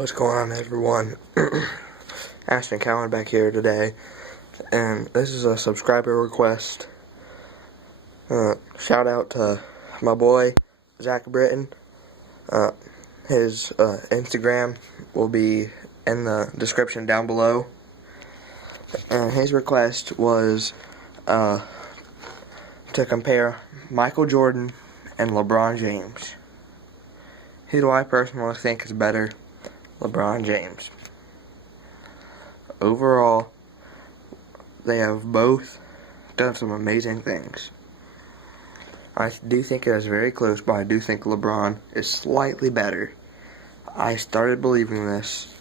What's going on, everyone? Ashton Cowan back here today, and this is a subscriber request. Shout out to my boy Zach Britton. His Instagram will be in the description down below. And his request was to compare Michael Jordan and LeBron James. Who do I personally think is better? LeBron James. Overall, they have both done some amazing things. I do think it is very close, but I do think LeBron is slightly better. I started believing this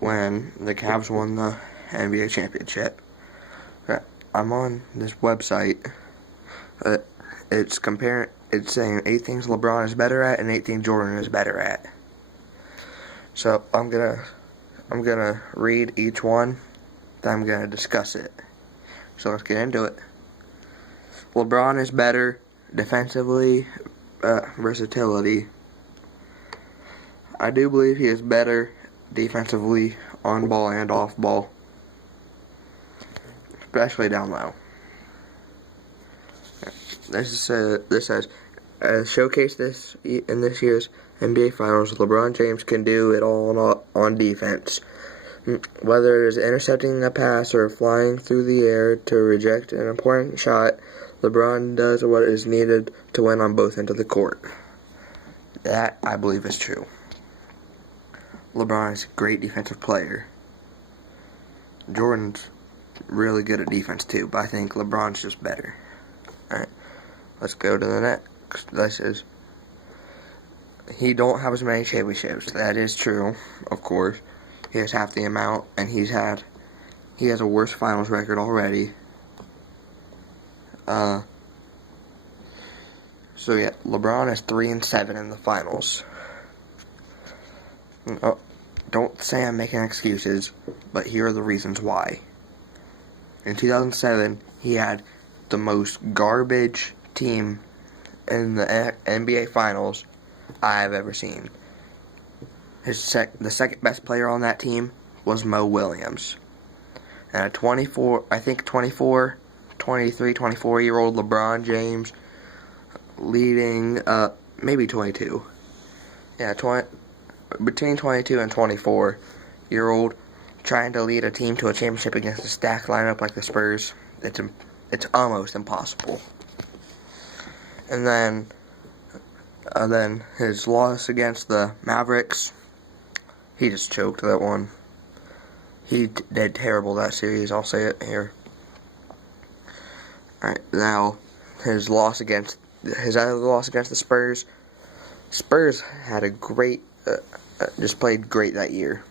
when the Cavs won the NBA championship. I'm on this website. It's saying 8 things LeBron is better at and 8 things Jordan is better at. So I'm gonna read each one, then I'm gonna discuss it. So let's get into it. LeBron is better defensively, versatility. I do believe he is better defensively on ball and off ball, especially down low. This says, showcase this in this year's NBA Finals. LeBron James can do it all on defense. Whether it is intercepting a pass or flying through the air to reject an important shot, LeBron does what is needed to win on both ends of the court. That, I believe, is true. LeBron is a great defensive player. Jordan's really good at defense too, but I think LeBron's just better. Alright, let's go to the next. This is, he don't have as many championships. That is true, of course. He has half the amount, and he has a worse finals record already. So yeah, LeBron is 3-7 in the finals. Oh, don't say I'm making excuses, but here are the reasons why. In 2007, he had the most garbage team in the NBA Finals I have ever seen. The second best player on that team was Mo Williams. And a 24-year-old LeBron James leading, maybe 22. Yeah, between 22 and 24-year-old trying to lead a team to a championship against a stacked lineup like the Spurs. It's almost impossible. And then his loss against the Mavericks, he just choked that one. He did terrible that series, I'll say it here. Alright, now his other loss against the Spurs. Spurs had a great, just played great that year.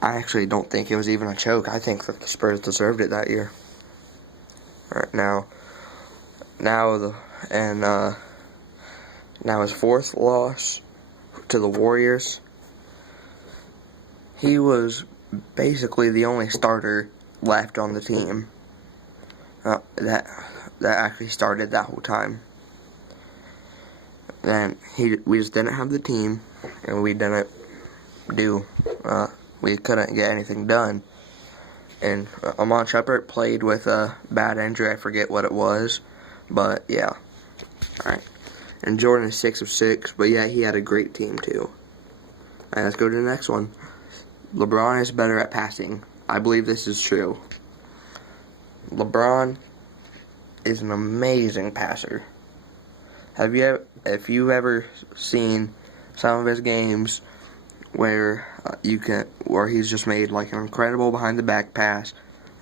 I actually don't think it was even a choke. I think that the Spurs deserved it that year. Alright, now his fourth loss to the Warriors. He was basically the only starter left on the team that actually started that whole time. Then we just didn't have the team, and we couldn't get anything done. And Amon Shepard played with a bad injury. I forget what it was, but yeah. Alright. And Jordan is 6 of 6, but yeah, he had a great team too. Alright, let's go to the next one. LeBron is better at passing. I believe this is true. LeBron is an amazing passer. If you've ever seen some of his games where he's just made like an incredible behind the back pass,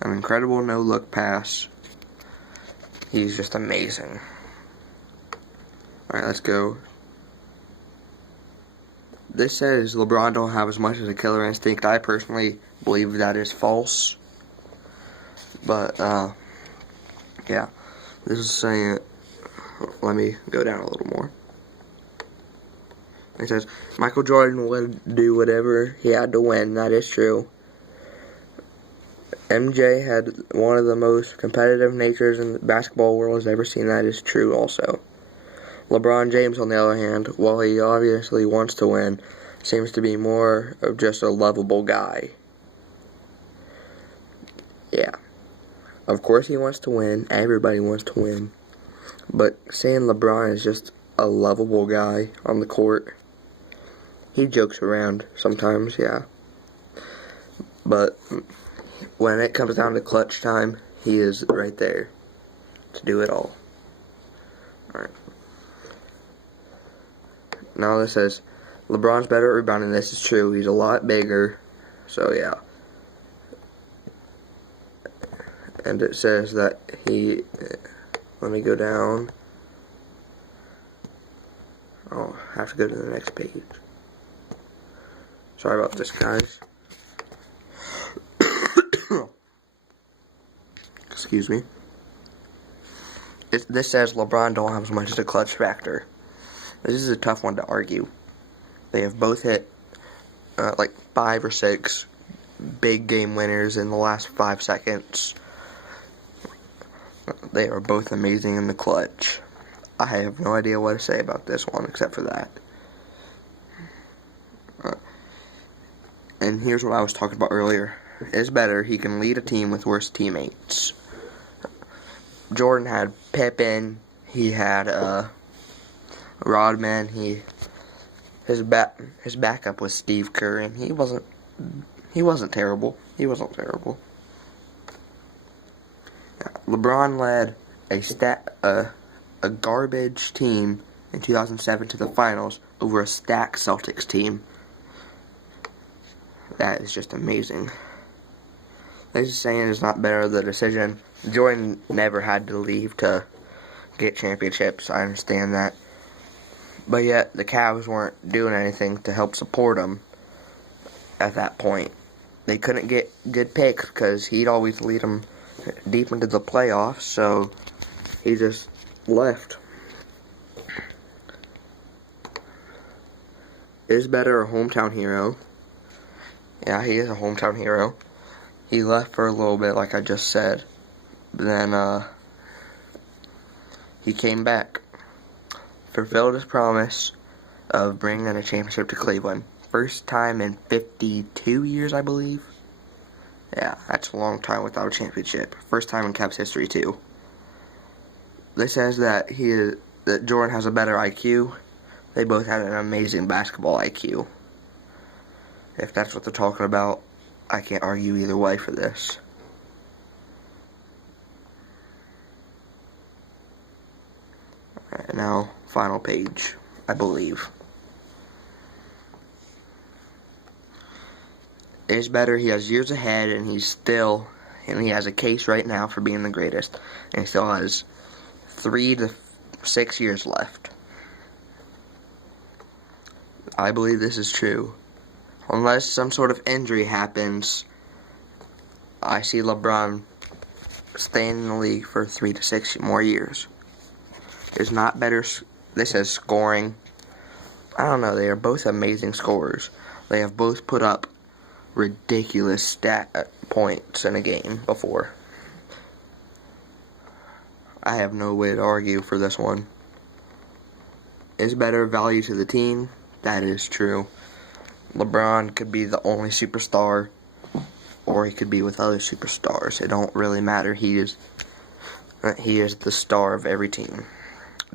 an incredible no look pass, he's just amazing. Alright, let's go. This says LeBron don't have as much as a killer instinct. I personally believe that is false. But, yeah. This is saying, let me go down a little more. It says, Michael Jordan would do whatever he had to win. That is true. MJ had one of the most competitive natures in the basketball world has ever seen. That is true also. LeBron James, on the other hand, while he obviously wants to win, seems to be more of just a lovable guy. Yeah. Of course he wants to win. Everybody wants to win. But saying LeBron is just a lovable guy on the court, he jokes around sometimes, yeah. But when it comes down to clutch time, he is right there to do it all. Alright. Now this says, LeBron's better at rebounding. This is true. He's a lot bigger. So, yeah. And it says that he... Let me go down. Oh, I have to go to the next page. Sorry about this, guys. Excuse me. This says LeBron don't have as much as a clutch factor. This is a tough one to argue. They have both hit like 5 or 6 big game winners in the last 5 seconds. They are both amazing in the clutch. I have no idea what to say about this one except for that. And here's what I was talking about earlier. Is better, he can lead a team with worse teammates. Jordan had Pippen, he had Rodman, his backup was Steve Kerr, and he wasn't terrible. He wasn't terrible. LeBron led a garbage team in 2007 to the finals over a stacked Celtics team. That is just amazing. This is saying it's not better the decision. Jordan never had to leave to get championships. I understand that. But yet, the Cavs weren't doing anything to help support him at that point. They couldn't get good picks because he'd always lead them deep into the playoffs, so he just left. Is better a hometown hero? Yeah, he is a hometown hero. He left for a little bit, like I just said. Then, he came back. Fulfilled his promise of bringing a championship to Cleveland. First time in 52 years, I believe. Yeah, that's a long time without a championship. First time in Cavs history, too. This says that that Jordan has a better IQ. They both had an amazing basketball IQ. If that's what they're talking about, I can't argue either way for this. Alright, now, final page, I believe. Is better, he has years ahead, and he has a case right now for being the greatest. And he still has 3 to 6 years left. I believe this is true. Unless some sort of injury happens, I see LeBron staying in the league for 3 to 6 more years. Is not better. This says scoring. I don't know. They are both amazing scorers. They have both put up ridiculous stat points in a game before. I have no way to argue for this one. Is better value to the team? That is true. LeBron could be the only superstar, or he could be with other superstars. It don't really matter. He is the star of every team.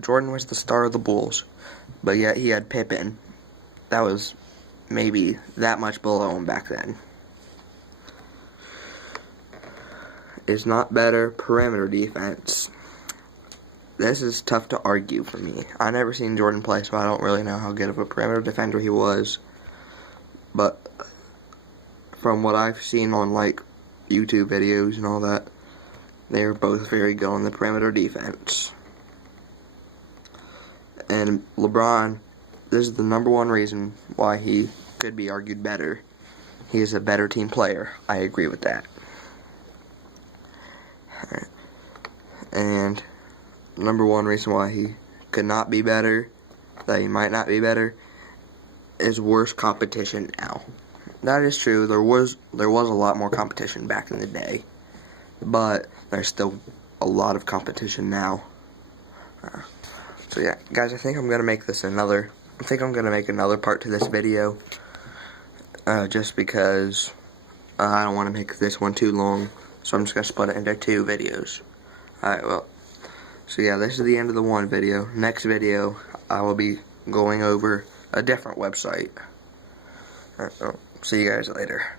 Jordan was the star of the Bulls, but yet he had Pippen. That was maybe that much below him back then. Is not better perimeter defense. This is tough to argue for me. I never seen Jordan play, so I don't really know how good of a perimeter defender he was. But from what I've seen on like YouTube videos and all that, they are both very good on the perimeter defense. And LeBron, this is the number one reason why he could be argued better. He is a better team player. I agree with that. And number one reason why he could not be better, that he might not be better, is worse competition now. That is true. There was a lot more competition back in the day, but there's still a lot of competition now. So yeah, guys, I think I'm gonna make this another I think I'm going to make another part to this video, just because I don't want to make this one too long, so I'm just going to split it into 2 videos. Alright, well, so yeah, this is the end of the one video. Next video, I will be going over a different website. Alright, well, see you guys later.